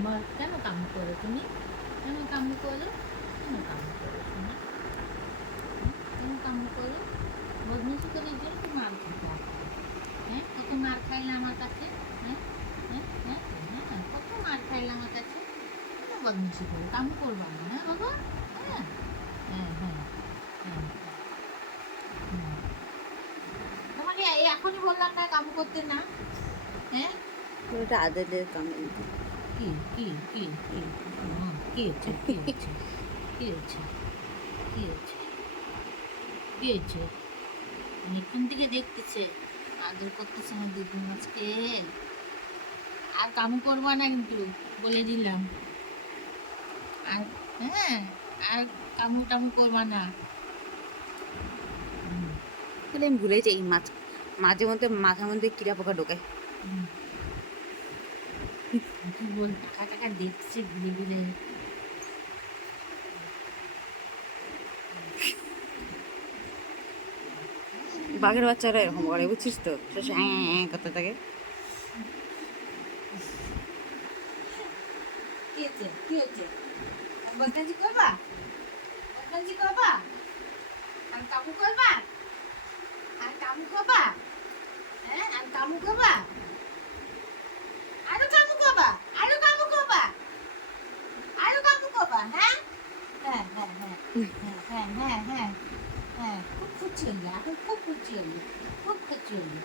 আমার কেন কাম করো তুমি? কেন কাম করো? কেন কাম করো তুমি? কেন কাম করো? বদমাইশি করে জন্য তো মার খেতে হয়। হ্যাঁ, কত মার খাইলে আমার কাছে? হ্যাঁ হ্যাঁ হ্যাঁ হ্যাঁ, কত মার খাইলে আমার কাছে? কেন বদমাইশি করো? কাম করবা না, হ্যাঁ বাবা? হ্যাঁ হ্যাঁ হ্যাঁ হ্যাঁ। হুম। তোমাকে এখনই বললাম না কাম করতে না? হ্যাঁ, ওটা আদলের কামিল। কি কি কি কি কি হচ্ছে কি হচ্ছে কি হচ্ছে কি হচ্ছে কি হচ্ছে? অনেকক্ষণ থেকে দেখতেছে, আদর করতেছে না দুধ মাছকে। আর কামু করবা না কিন্তু, বলে দিলাম। আর হ্যাঁ, আর কামু টামু করবা না। হুম, তাহলে আমি ভুলে যাই মাছ মাঝে মধ্যে মাথার মধ্যে কিরা পোকা ঢোকায়। হুম। কি বল, টাকা টাকা দেখছে ঘুরে ঘুরে। বাঘের বাচ্চারা এরকম করে বুঝছিস তো, শেষ হ্যাঁ হ্যাঁ করতে থাকে। কি হচ্ছে কি হচ্ছে? আর বদমাইশি করবা? বদমাইশি করবা? আর কামু করবা? আর কামু করবা? হ্যাঁ, আর কামু করবা? আরো কামু করবা? আরো কামু করবা? আরো কামু করবা? হ্যাঁ হ্যাঁ হ্যাঁ হ্যাঁ হ্যাঁ হ্যাঁ হ্যাঁ হ্যাঁ হ্যাঁ, খুব খুশি হলি, এখন খুব খুশি হলি, খুব খুশি হলি।